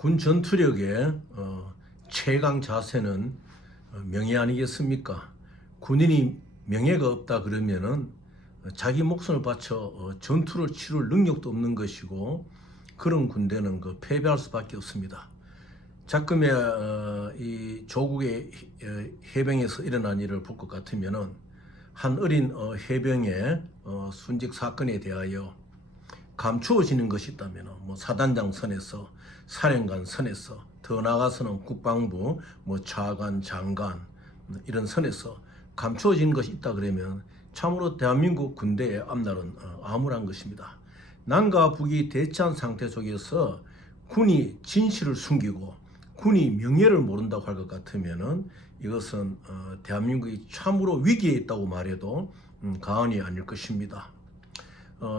군 전투력의 최강 자세는 명예 아니겠습니까? 군인이 명예가 없다 그러면은 자기 목숨을 바쳐 전투를 치룰 능력도 없는 것이고, 그런 군대는 패배할 수밖에 없습니다. 작금의 이 조국의 해병에서 일어난 일을 볼 것 같으면은 한 어린 해병의 순직 사건에 대하여 감추어지는 것이 있다면 사단장 선에서, 사령관 선에서, 더 나아가서는 국방부 차관, 장관 이런 선에서 감추어지는 것이 있다 그러면 참으로 대한민국 군대의 앞날은 암울한 것입니다. 남과 북이 대치한 상태 속에서 군이 진실을 숨기고 군이 명예를 모른다고 할 것 같으면은 이것은 대한민국이 참으로 위기에 있다고 말해도 과언이 아닐 것입니다.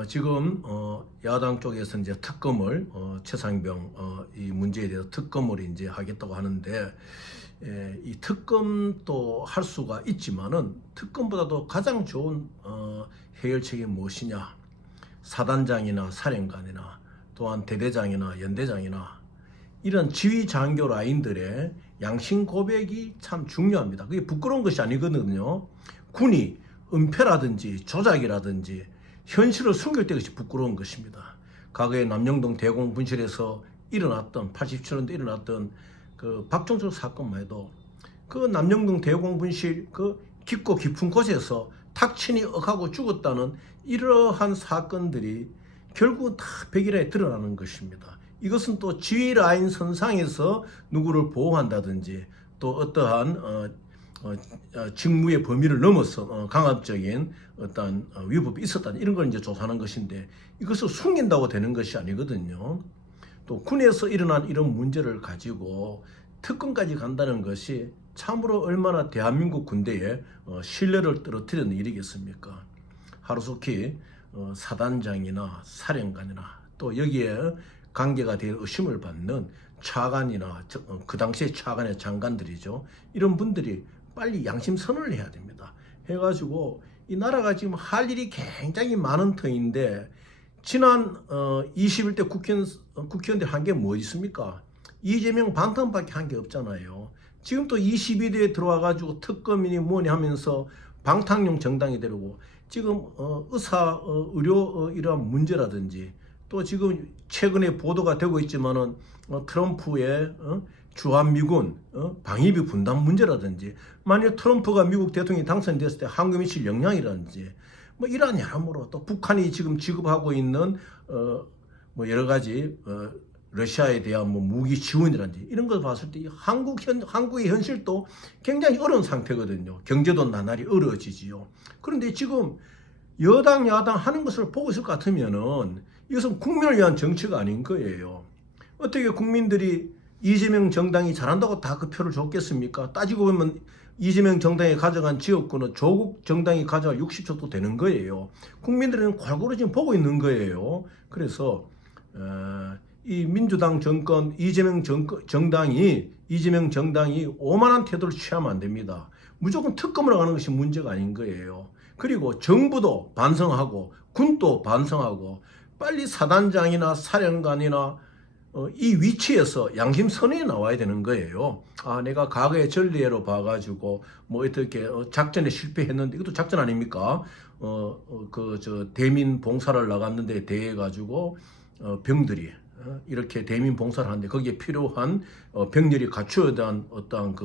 지금 야당 쪽에서 이제 특검을 최상병 이 문제에 대해서 특검을 이제 하겠다고 하는데, 이 특검도 할 수가 있지만은 특검보다도 가장 좋은 해결책이 무엇이냐? 사단장이나 사령관이나 또한 대대장이나 연대장이나 이런 지휘 장교 라인들의 양심 고백이 참 중요합니다. 그게 부끄러운 것이 아니거든요. 군이 은폐라든지 조작이라든지 현실을 숨길 때 것이 부끄러운 것입니다. 과거에 남영동 대공분실에서 일어났던 87년도에 일어났던 그 박종철 사건만 해도 그 남영동 대공분실 그 깊고 깊은 곳에서 탁친이 억하고 죽었다는 이러한 사건들이 결국은 다 백일화에 드러나는 것입니다. 이것은 또 지휘 라인 선상에서 누구를 보호한다든지 또 어떠한 직무의 범위를 넘어서 강압적인 어떤 위법이 있었다 이런 걸 이제 조사하는 것인데, 이것을 숨긴다고 되는 것이 아니거든요. 또 군에서 일어난 이런 문제를 가지고 특검까지 간다는 것이 참으로 얼마나 대한민국 군대의 신뢰를 떨어뜨리는 일이겠습니까? 하루속히 사단장이나 사령관이나 또 여기에 관계가 될 의심을 받는 차관이나 그 당시에 차관의 장관들이죠. 이런 분들이 빨리 양심 선언을 해야 됩니다. 해가지고 이 나라가 지금 할 일이 굉장히 많은 터인데, 지난 21대 국회의원들 한 게 뭐 있습니까? 이재명 방탄밖에 한 게 없잖아요. 지금 또 22대에 들어와가지고 특검이니 뭐니 하면서 방탄용 정당이 되고, 지금 의료 이러한 문제라든지 또 지금 최근에 보도가 되고 있지만은 트럼프의 주한미군 방위비 분담 문제라든지, 만약 트럼프가 미국 대통령이 당선됐을 때 한국에 미칠 영향이라든지 이러한 여러모로, 또 북한이 지금 지급하고 있는 여러 가지 러시아에 대한 무기 지원이라든지 이런 걸 봤을 때 한국의 현실도 굉장히 어려운 상태거든요. 경제도 나날이 어려워지지요. 그런데 지금 여당 야당 하는 것을 보고 있을 것 같으면은 이것은 국민을 위한 정치가 아닌 거예요. 어떻게 국민들이 이재명 정당이 잘한다고 다 그 표를 줬겠습니까? 따지고 보면 이재명 정당이 가져간 지역구는 조국 정당이 가져갈 60석도 되는 거예요. 국민들은 골고루 지금 보고 있는 거예요. 그래서 이 민주당 정권 이재명 정당이 오만한 태도를 취하면 안 됩니다. 무조건 특검으로 가는 것이 문제가 아닌 거예요. 그리고 정부도 반성하고 군도 반성하고 빨리 사단장이나 사령관이나 이 위치에서 양심 선언이 나와야 되는 거예요. 내가 과거의 전례로 봐가지고 어떻게 작전에 실패했는데, 이것도 작전 아닙니까? 대민 봉사를 나갔는데 대해 가지고 병들이 이렇게 대민 봉사를 하는데 거기에 필요한 병력이 갖추어야 한 어떠한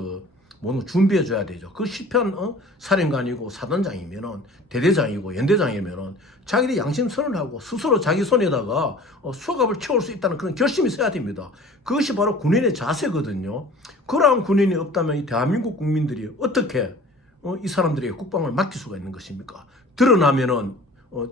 뭐는 준비해 줘야 되죠. 그 실패한 사령관이고 사단장이면은 대대장이고 연대장이면은 자기들이 양심 선언을 하고 스스로 자기 손에다가 수갑을 채울 수 있다는 그런 결심이 있어야 됩니다. 그것이 바로 군인의 자세거든요. 그러한 군인이 없다면 이 대한민국 국민들이 어떻게 이 사람들에게 국방을 맡길 수가 있는 것입니까? 드러나면은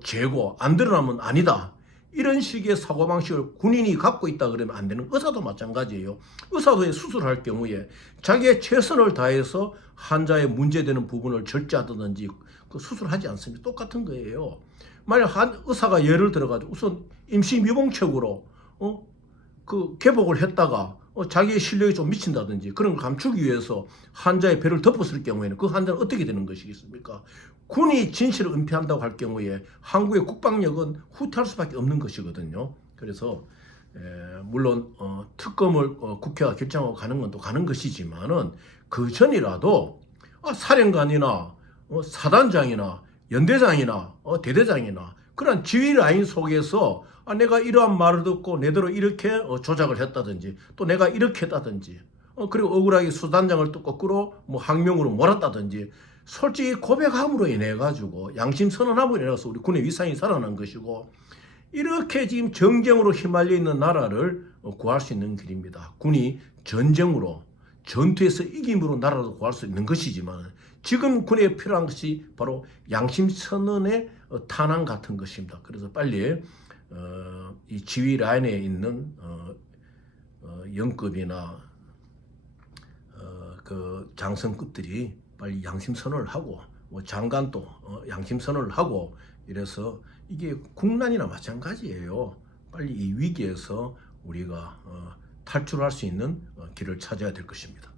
죄고 안 드러나면 아니다. 이런 식의 사고방식을 군인이 갖고 있다 그러면 안 되는, 의사도 마찬가지예요. 의사도 수술할 경우에 자기의 최선을 다해서 환자의 문제되는 부분을 절제하든지 수술하지 않습니다. 똑같은 거예요. 만약 의사가 예를 들어가지고 우선 임시미봉책으로 개복을 했다가 자기의 실력이 좀 미친다든지 그런 걸 감추기 위해서 환자의 배를 덮었을 경우에는 그 환자는 어떻게 되는 것이겠습니까? 군이 진실을 은폐한다고 할 경우에 한국의 국방력은 후퇴할 수밖에 없는 것이거든요. 그래서 물론 특검을 국회가 결정하고 가는 건 또 가는 것이지만은 그 전이라도 사령관이나 사단장이나 연대장이나 대대장이나 그런 지휘 라인 속에서 내가 이러한 말을 듣고 내대로 이렇게 조작을 했다든지 또 내가 이렇게 했다든지 그리고 억울하게 수단장을 또 거꾸로 뭐 항명으로 몰았다든지 솔직히 고백함으로 인해 가지고 양심 선언함으로 인해서 우리 군의 위상이 살아난 것이고 이렇게 지금 정쟁으로 휘말려 있는 나라를 구할 수 있는 길입니다. 군이 전쟁으로 전투에서 이김으로 나라를 구할 수 있는 것이지만 지금 군에 필요한 것이 바로 양심 선언의 탄환 같은 것입니다. 그래서 빨리 이 지휘 라인에 있는 영급이나 그 장성급들이 빨리 양심 선언을 하고 뭐 장관도 양심 선언을 하고 이래서 이게 국난이나 마찬가지예요. 빨리 이 위기에서 우리가 탈출할 수 있는 길을 찾아야 될 것입니다.